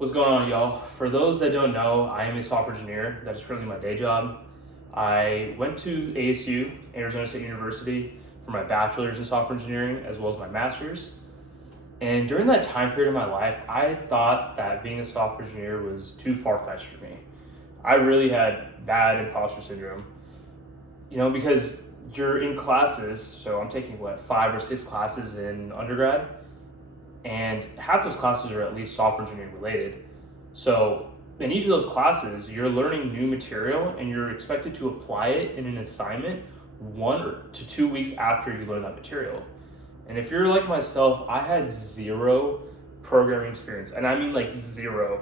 What's going on, y'all? For those that don't know, I am a software engineer. That is currently my day job. I went to ASU, Arizona State University, for my bachelor's in software engineering as well as my master's. And during that time period of my life, I thought that being a software engineer was too far-fetched for me. I really had bad imposter syndrome, because you're in classes. So I'm taking 5 or 6 classes in undergrad, and half those classes are at least software engineering related. So in each of those classes, you're learning new material and you're expected to apply it in an assignment 1 to 2 weeks after you learn that material. And if you're like myself, I had zero programming experience, and I mean like zero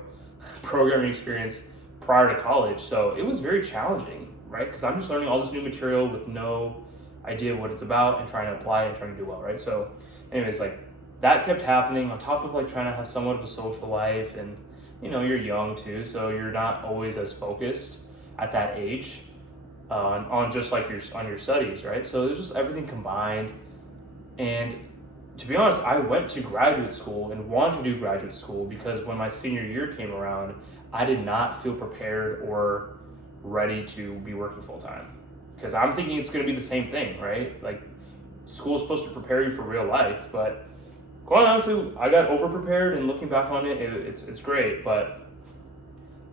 programming experience prior to college. So it was very challenging, right? Because I'm just learning all this new material with no idea what it's about and trying to apply it and trying to do well, right? So, anyways, like that kept happening on top of like trying to have somewhat of a social life, and you're young too, so you're not always as focused at that age on just like your studies, right? So it was just everything combined. And to be honest, I went to graduate school and wanted to do graduate school because when my senior year came around, I did not feel prepared or ready to be working full time. Because I'm thinking it's going to be the same thing, right? Like school is supposed to prepare you for real life, but quite honestly, I got over prepared, and looking back on it, it's great. But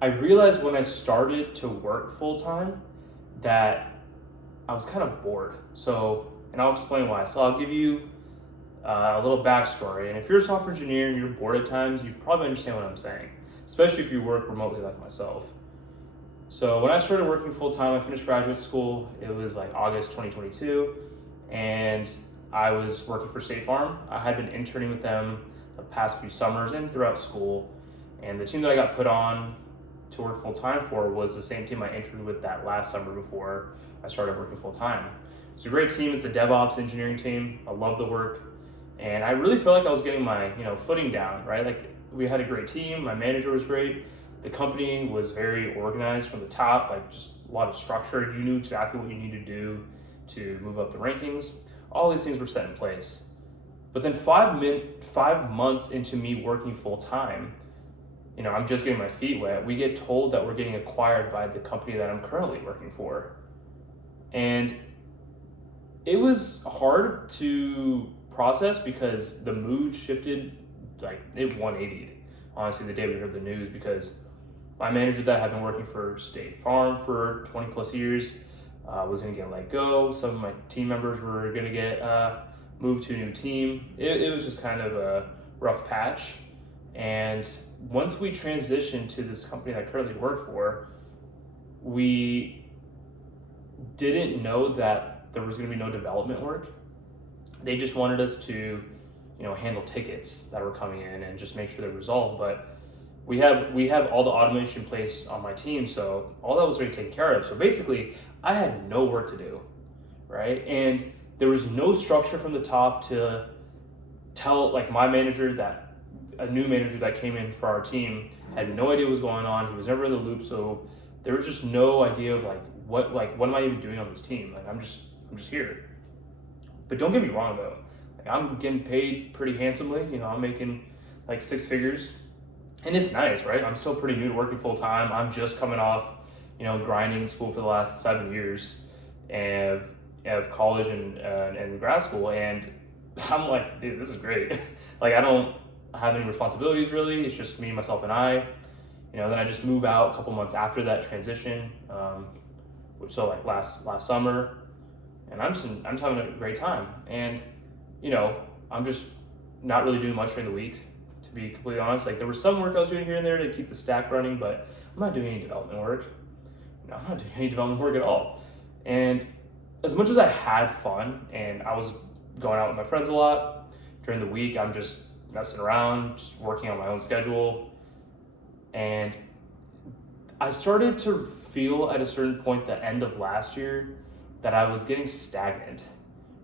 I realized when I started to work full time that I was kind of bored. So, and I'll explain why. So I'll give you a little backstory. And if you're a software engineer and you're bored at times, you probably understand what I'm saying, especially if you work remotely like myself. So when I started working full time, I finished graduate school. It was like August 2022, and I was working for State Farm. I had been interning with them the past few summers and throughout school. And the team that I got put on to work full time for was the same team I interned with that last summer before I started working full time. It's a great team. It's a DevOps engineering team. I love the work. And I really felt like I was getting my footing down, right? Like we had a great team. My manager was great. The company was very organized from the top, like just a lot of structure. You knew exactly what you needed to do to move up the rankings. All these things were set in place. But then 5 months into me working full time, I'm just getting my feet wet. We get told that we're getting acquired by the company that I'm currently working for. And it was hard to process because the mood shifted, like it 180'd, honestly, the day we heard the news, because my manager that had been working for State Farm for 20 plus years was going to get let go. Some of my team members were going to get moved to a new team. It was just kind of a rough patch. And once we transitioned to this company that I currently work for, we didn't know that there was going to be no development work. They just wanted us to, handle tickets that were coming in and just make sure they're resolved. But we have all the automation in place on my team, so all that was already taken care of. So basically, I had no work to do, right? And there was no structure from the top to tell like my manager that a new manager that came in for our team had no idea what was going on. He was never in the loop, so there was just no idea of what am I even doing on this team? Like I'm just here. But don't get me wrong though, like I'm getting paid pretty handsomely. I'm making like 6 figures, and it's nice, right? I'm still pretty new to working full time. I'm just coming off, grinding in school for the last 7 years and of college and grad school, and I'm like, dude, this is great. Like I don't have any responsibilities really. It's just me, myself, and I. Then I just move out a couple months after that transition, so like last summer, and I'm just having a great time. And I'm just not really doing much during the week, to be completely honest. Like there was some work I was doing here and there to keep the stack running, but I'm not doing any development work. I'm not doing any development work at all. And as much as I had fun and I was going out with my friends a lot during the week, I'm just messing around, just working on my own schedule. And I started to feel at a certain point, the end of last year, that I was getting stagnant,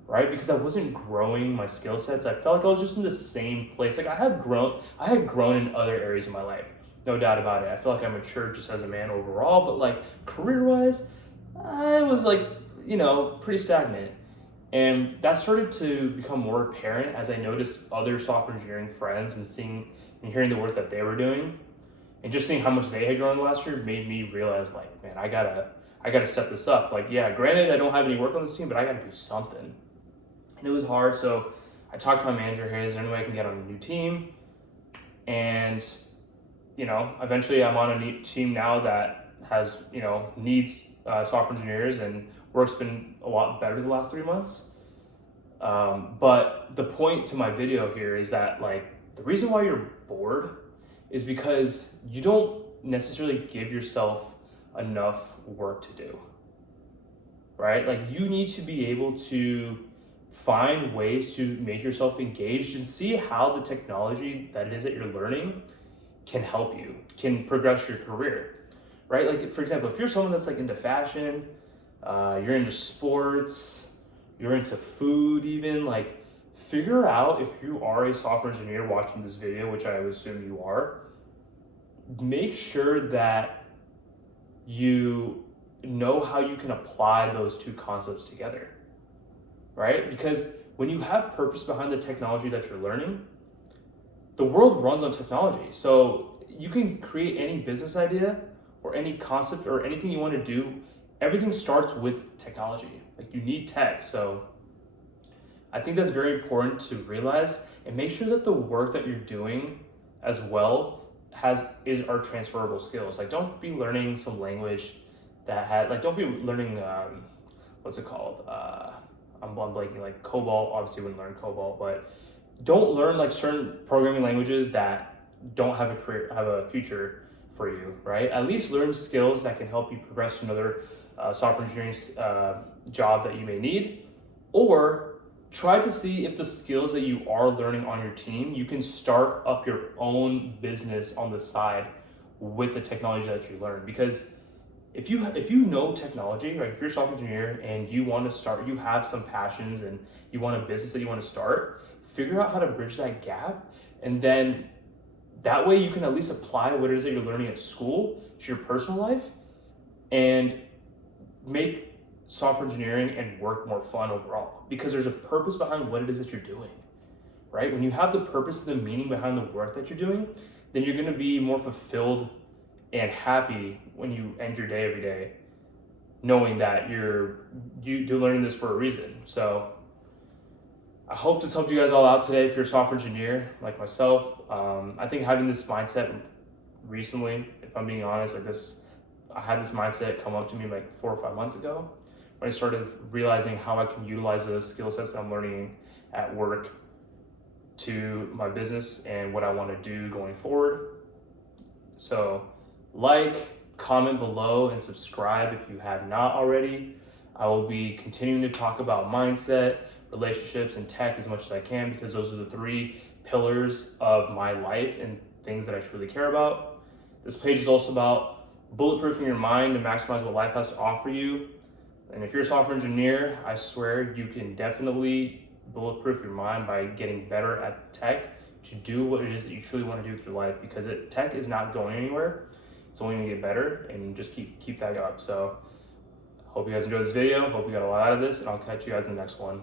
right? Because I wasn't growing my skill sets. I felt like I was just in the same place. Like I had grown in other areas of my life, no doubt about it. I feel like I matured just as a man overall, but like career-wise, I was like, pretty stagnant. And that started to become more apparent as I noticed other software engineering friends and seeing and hearing the work that they were doing. And just seeing how much they had grown last year made me realize, like, man, I gotta set this up. Like, yeah, granted, I don't have any work on this team, but I gotta do something. And it was hard, so I talked to my manager, hey, is there any way I can get on a new team? And, eventually I'm on a new team now that has, needs software engineers, and work's been a lot better the last 3 months. But the point to my video here is that, like, the reason why you're bored is because you don't necessarily give yourself enough work to do, right? Like, you need to be able to find ways to make yourself engaged and see how the technology that it is that you're learning can help you, can progress your career, right? Like, for example, if you're someone that's like into fashion, you're into sports, you're into food even, like, figure out, if you are a software engineer watching this video, which I would assume you are, make sure that you know how you can apply those two concepts together, right? Because when you have purpose behind the technology that you're learning, the world runs on technology. So you can create any business idea or any concept or anything you want to do. Everything starts with technology. Like, you need tech. So I think that's very important to realize, and make sure that the work that you're doing as well are transferable skills. Like, don't be learning some language don't be learning what's it called? I'm blanking, like COBOL. Obviously, wouldn't learn COBOL, but don't learn like certain programming languages that don't have a future for you, right? At least learn skills that can help you progress to another software engineering job that you may need, or try to see if the skills that you are learning on your team, you can start up your own business on the side with the technology that you learn. Because if you know technology, right, if you're a software engineer and you want to start, you have some passions and you want a business that you want to start, figure out how to bridge that gap. And then that way you can at least apply what it is that you're learning at school to your personal life and make software engineering and work more fun overall, because there's a purpose behind what it is that you're doing, right? When you have the purpose and the meaning behind the work that you're doing, then you're going to be more fulfilled and happy when you end your day every day, knowing that you're learning this for a reason. So I hope this helped you guys all out today. If you're a software engineer like myself, I think having this mindset recently, if I'm being honest, I had this mindset come up to me like 4 or 5 months ago, when I started realizing how I can utilize those skill sets that I'm learning at work to my business and what I want to do going forward. So comment below, and subscribe if you have not already. I will be continuing to talk about mindset, relationships, and tech as much as I can, because those are the 3 pillars of my life and things that I truly care about. This page is also about bulletproofing your mind to maximize what life has to offer you. And if you're a software engineer, I swear you can definitely bulletproof your mind by getting better at tech to do what it is that you truly want to do with your life, because tech is not going anywhere. It's only going to get better, and just keep that up. So hope you guys enjoyed this video. Hope you got a lot out of this, and I'll catch you guys in the next one.